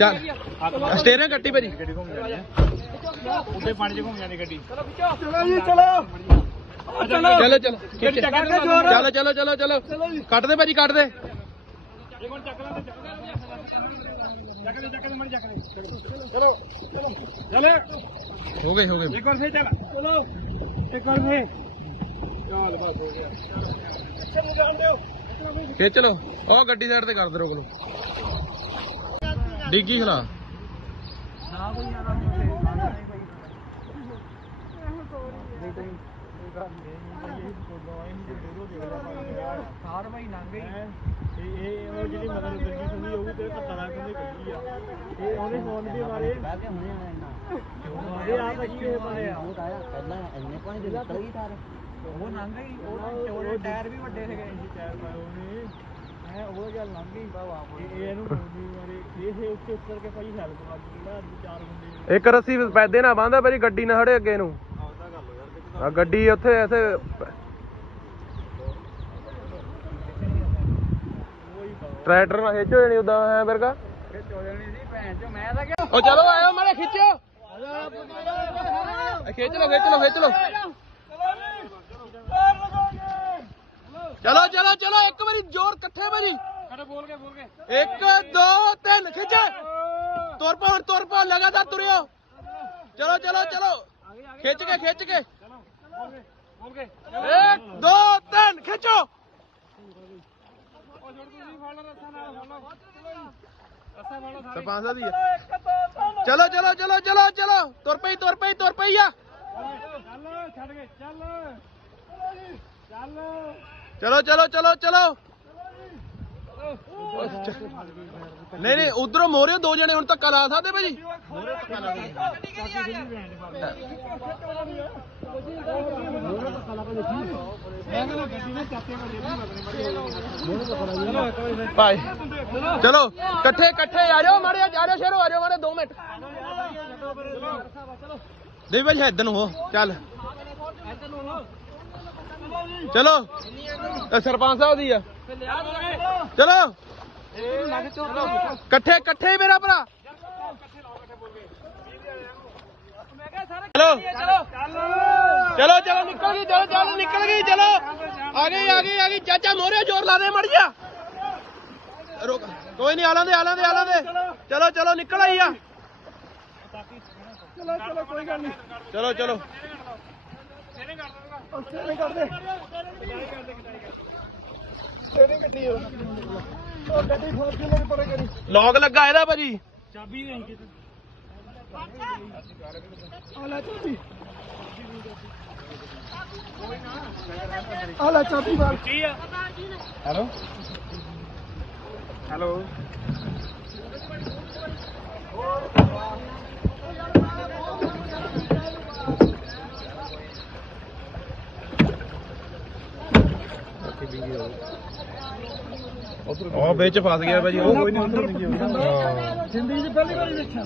ਚੱਲ। ਸਟੇਰਿੰਗ ਕੱਟੀ ਭਾਜੀ। ਗੱਡੀ ਘੁੰਮ ਜਾਣੀ ਹੈ ਉੱਤੇ ਪਾਣੀ 'ਚ ਘੁੰਮ ਜਾਣੀ ਗੱਡੀ। ਚਲੋ ਜੀ ਚਲੋ। ਚਲੋ। ਚਲੋ ਗੱਡੀ ਚੱਕ ਲੈ ਚਲੋ ਚਲੋ ਚਲੋ ਚਲੋ। ਕੱਟ ਦੇ ਭਾਜੀ ਕੱਟ ਦੇ। ਚਲੋ ਚਲੋ। ਹੋ ਗਏ ਹੋ ਗਏ। ਇੱਕ ਵਾਰ ਫੇਰ ਚੱਲ। ਚਲੋ। ਇੱਕ ਵਾਰ ਫੇਰ। ਚੱਲ ਬਸ ਹੋ ਗਿਆ। ਚਲੋ ਜਾਣ ਦਿਓ। ਖਿੱਚ ਲੋ ਉਹ ਗੱਡੀ ਸਾਈਡ ਤੇ ਕਰ ਦੇ ਰੋਕ ਲੋ ਡਿੱਗੀ ਖਲਾ ਨਾ ਕੋਈ ਆਦਾ ਸਾਰ ਭਾਈ ਨੰਗ ਗਈ ਇਹ ਇਹ ਉਹ ਜਿਹੜੀ ਮਦਦ ਗੱਡੀ ਸੁਣੀ ਹੋਊਗੀ ਤੇ ਪਤਾ ਲੱਗ ਕੰਦੇ ਗੱਡੀ ਆ ਇਹ ਉਹਨੇ ਫੋਨ ਦੇ ਬਾਰੇ ਇਹ ਆ ਭਾਜੀ ਇਹ ਬਾਰੇ ਆ ਉਹ ਲੰਘ ਗਈ, ਉਹ ਚੋੜੇ ਟਾਇਰ ਵੀ ਵੱਡੇ ਸੀਗੇ। ਟਾਇਰ ਪਾਏ ਉਹਨੇ ਹੈ ਉਹ ਗੱਲ ਲੰਘ ਗਈ ਇਹ ਇਹਨੂੰ ਬੋਲਦੀ ਮਾਰੇ। ਇਹ ਉੱਤੇ ਉੱਤਰ ਕੇ ਭਾਈ ਹੈਲਪ ਕਰ ਜਿਹੜਾ ਚਾਰ ਬੰਦੇ ਇੱਕ ਰੱਸੀ ਪੈਦੇ ਨਾ ਬੰਦਾ ਭਾਜੀ ਗੱਡੀ ਨਾ ਖੜੇ ਅੱਗੇ ਨੂੰ। ਆਉਂਦਾ ਗੱਲ ਯਾਰ ਆ ਗੱਡੀ ਉੱਥੇ ਐਸੇ ਟਰੈਕਟਰ ਨਾਲ ਖਿੱਚ ਹੋ ਜਾਣੀ ਉਦਾਂ ਹੈ ਵਰਗਾ? ਇਹ ਚੋ ਜਾਣੀ ਸੀ ਭੈਣ ਚੋ ਮੈਂ ਤਾਂ ਕਿਹਾ ਉਹ ਚਲੋ ਆਇਓ ਮਾੜੇ ਖਿੱਚੋ। ਖਿੱਚ ਲੋ ਖਿੱਚ ਲੋ ਖਿੱਚ ਲੋ ਚਲੋ ਚਲੋ ਚਲੋ ਇੱਕ ਵਾਰੀ ਜ਼ੋਰ ਇਕੱਠੇ ਭਾਜੀ ਕਰੇ ਬੋਲ ਕੇ ਬੋਲ ਕੇ ਇੱਕ ਦੋ ਤਿੰਨ ਖਿੱਚ ਤੁਰ ਪਾ ਹੁਣ ਤੁਰ ਪਾ ਲਗਾਤਾਰ ਤੁਰਿਓ ਚਲੋ ਚਲੋ ਚਲੋ ਖਿੱਚ ਕੇ ਖਿੱਚ ਕੇ ਬੋਲ ਕੇ ਇੱਕ ਦੋ ਤਿੰਨ ਖਿੱਚੋ ਉਹ ਛੋੜ ਤੂੰ ਫੜ ਲੈ ਰੱਸਾ ਨਾਲ ਫੜ ਲੈ ਰੱਸਾ ਫੜ ਲੈ ਸਰਪੰਚ ਸਾਹਿਬ ਦੀ ਹੈ। ਚਲੋ ਚਲੋ ਚਲੋ ਚਲੋ ਚਲੋ ਤੁਰ ਪਈ ਤੁਰ ਪਈ ਤੁਰ ਪਈ ਆ ਚਲੋ ਚਲੋ ਚਲੋ ਚਲੋ। ਨਹੀਂ ਨਹੀਂ, ਉਧਰੋਂ ਮੋਰਿਓ ਦੋ ਜਣੇ ਹੁਣ ਧੱਕਾ ਲਾ ਸਕਦੇ ਭਾਜੀ? ਭਾਈ, ਚਲੋ, ਇਕੱਠੇ ਇਕੱਠੇ ਆ ਜਾਓ ਮਾੜੇ ਆ ਜਾਓ ਸ਼ੇਰੋ, ਆ ਜਾਓ ਮਾੜੇ 2 ਮਿੰਟ। ਨਹੀਂ ਭਾਜੀ ਇਦਾਂ ਨੂੰ ਹੋ, ਚੱਲ। ਚਲੋ। ਇਹ ਸਰਪੰਚ ਸਾਹਿਬ ਦੀ ਆ। ਚਲੋ। ਇਕੱਠੇ ਇਕੱਠੇ ਹੀ ਮੇਰਾ ਭਰਾ। ਚਲੋ। ਚਲੋ ਚਲੋ, ਨਿਕਲ ਗਈ, ਚਲੋ ਚਲੋ, ਨਿਕਲ ਗਈ, ਚਲੋ। ਆ ਗਈ ਆ ਗਈ ਆ ਗਈ। ਚਾਚਾ, ਮੋਰੇ ਜ਼ੋਰ ਲਾ ਦੇ ਮੜ ਰੁਕ। ਕੋਈ ਨਹੀਂ ਆਲਾਂ ਦੇ ਆਲਾਂ ਦੇ ਆਲਾਂ ਦੇ ਚਲੋ ਚਲੋ, ਨਿਕਲ ਆਈ ਆ। ਚਲੋ ਚਲੋ, ਕੋਈ ਗੱਲ ਨਹੀਂ ਚਲੋ ਚਲੋ। ਸੇਨੇ ਕਰ ਦੇ ਸੇਨੇ ਕੱਟੀ ਉਹ ਗੱਡੀ ਫੋਰਚੂਨਰ ਪਰੇ ਕਰੀ ਲੌਕ ਲੱਗਾ ਇਹਦਾ ਭਾਜੀ। ਚਾਬੀ ਨਹੀਂ ਕਿਤੇ ਆ ਲੈ ਚਾਬੀ ਆ ਲੈ ਚਾਬੀ ਮਾਰ ਕੀ ਆ ਹੈਲੋ। ਹੈਲੋ। ਉਹ ਵਿੱਚ ਫਸ ਗਿਆ ਭਾਜੀ ਉਹ ਜ਼ਿੰਦਗੀ 'ਚ ਪਹਿਲੀ ਵਾਰੀ ਦੇਖਿਆ